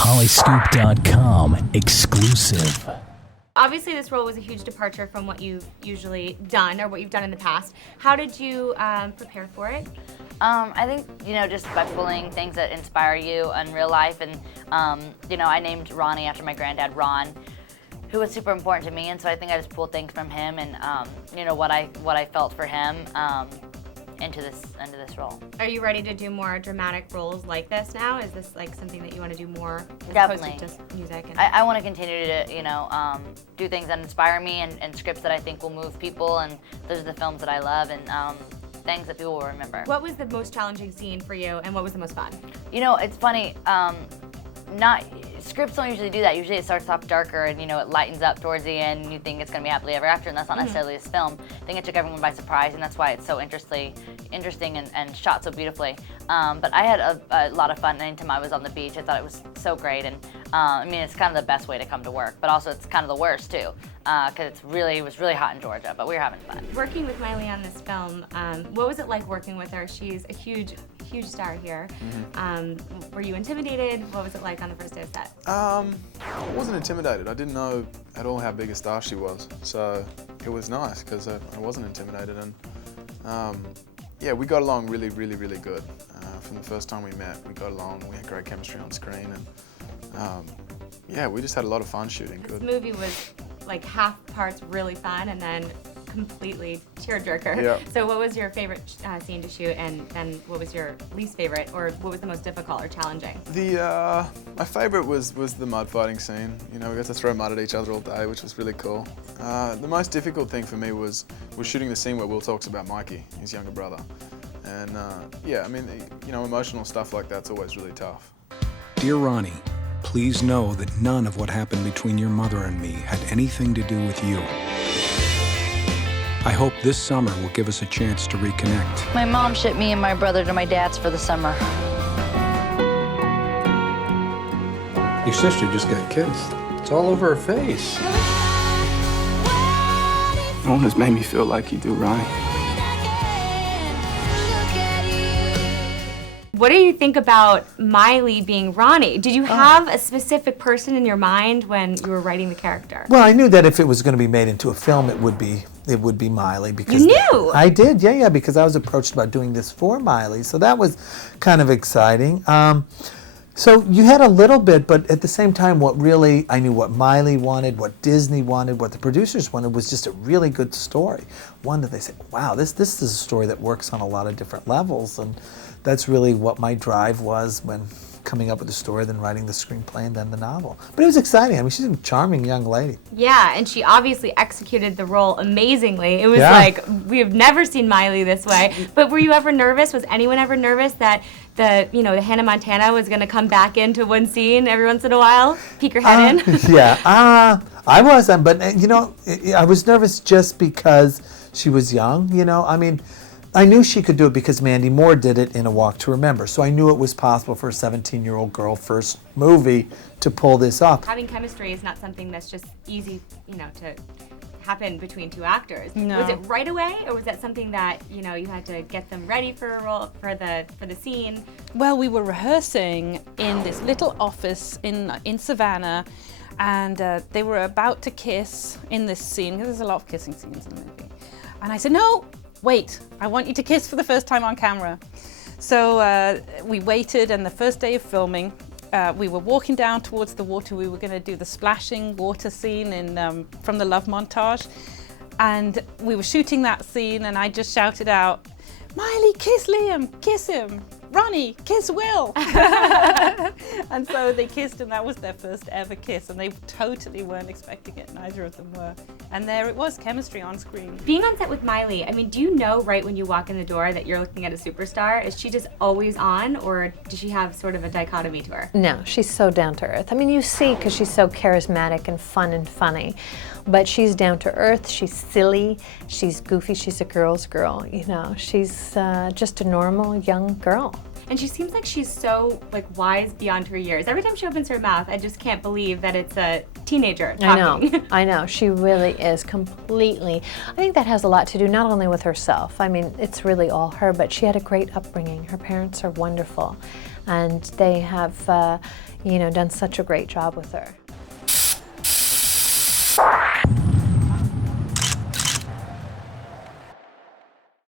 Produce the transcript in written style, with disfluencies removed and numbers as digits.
Hollyscoop.com exclusive. Obviously, this role was a huge departure from what you've usually done or what you've done in the past. How did you prepare for it? I think, just by pulling things that inspire you in real life. And, I named Ronnie after my granddad, Ron, who was super important to me. And so I think I just pulled things from him and, what I felt for him into this role. Are you ready to do more dramatic roles like this now? Is this like something that you want to do more as Definitely. opposed to just music? And I want to continue to, do things that inspire me and scripts that I think will move people. And those are the films that I love and things that people will remember. What was the most challenging scene for you and what was the most fun? It's funny. Scripts don't usually do that. Usually it starts off darker and it lightens up towards the end and you think it's going to be happily ever after, and that's not necessarily this film. I think it took everyone by surprise, and that's why it's so interesting and shot so beautifully. But I had a lot of fun anytime I was on the beach. I thought it was so great, and it's kind of the best way to come to work, but also it's kind of the worst too, because it was really hot in Georgia, but we were having fun. Working with Miley on this film, what was it like working with her? She's a huge star here. Were you intimidated? What was it like on the first day of set? I wasn't intimidated. I didn't know at all how big a star she was, so it was nice because I wasn't intimidated, and we got along really, really, really good. From the first time we met, we got along. We had great chemistry on screen, and we just had a lot of fun shooting. This movie was like half parts really fun and then completely tearjerker. Yeah. So what was your favorite scene to shoot, and then what was your least favorite, or what was the most difficult or challenging? My favorite was the mud fighting scene. We got to throw mud at each other all day, which was really cool. The most difficult thing for me was shooting the scene where Will talks about Mikey, his younger brother. And emotional stuff like that's always really tough. Dear Ronnie, please know that none of what happened between your mother and me had anything to do with you. I hope this summer will give us a chance to reconnect. My mom shipped me and my brother to my dad's for the summer. Your sister just got kissed. It's all over her face. No one has made me feel like you do, Ronnie. What do you think about Miley being Ronnie? Did you have a specific person in your mind when you were writing the character? Well, I knew that if it was going to be made into a film, it would be Miley, because you knew. I did, yeah, because I was approached about doing this for Miley, so that was kind of exciting. So you had a little bit, but at the same time, I knew what Miley wanted, what Disney wanted, what the producers wanted was just a really good story. One that they said, wow, this is a story that works on a lot of different levels, and that's really what my drive was when coming up with the story, then writing the screenplay, and then the novel. But it was exciting. She's a charming young lady. Yeah, and she obviously executed the role amazingly. It was like, we have never seen Miley this way. But were you ever nervous? Was anyone ever nervous that the Hannah Montana was going to come back into one scene every once in a while? Peek her head in? Yeah, I wasn't, but I was nervous just because she was young, I knew she could do it because Mandy Moore did it in A Walk to Remember, so I knew it was possible for a 17-year-old girl first movie to pull this off. Having chemistry is not something that's just easy, to happen between two actors. No. Was it right away, or was that something that you had to get them ready for a role, for the scene? Well, we were rehearsing in this little office in Savannah, and they were about to kiss in this scene, because there's a lot of kissing scenes in the movie. And I said, no, wait, I want you to kiss for the first time on camera. So we waited, and the first day of filming, we were walking down towards the water. We were going to do the splashing water scene from the Love montage. And we were shooting that scene, and I just shouted out, Miley, kiss Liam, kiss him. Ronnie, kiss Will. And so they kissed, and that was their first ever kiss, and they totally weren't expecting it. Neither of them were. And there it was, chemistry on screen. Being on set with Miley, do you know right when you walk in the door that you're looking at a superstar? Is she just always on, or does she have sort of a dichotomy to her? No, she's so down to earth. You see, because she's so charismatic and fun and funny, but she's down to earth, she's silly, she's goofy, she's a girl's girl, she's just a normal young girl. And she seems like she's so wise beyond her years. Every time she opens her mouth, I just can't believe that it's a teenager talking. I know. She really is completely. I think that has a lot to do not only with herself. It's really all her, but she had a great upbringing. Her parents are wonderful. and they have, you know, done such a great job with her.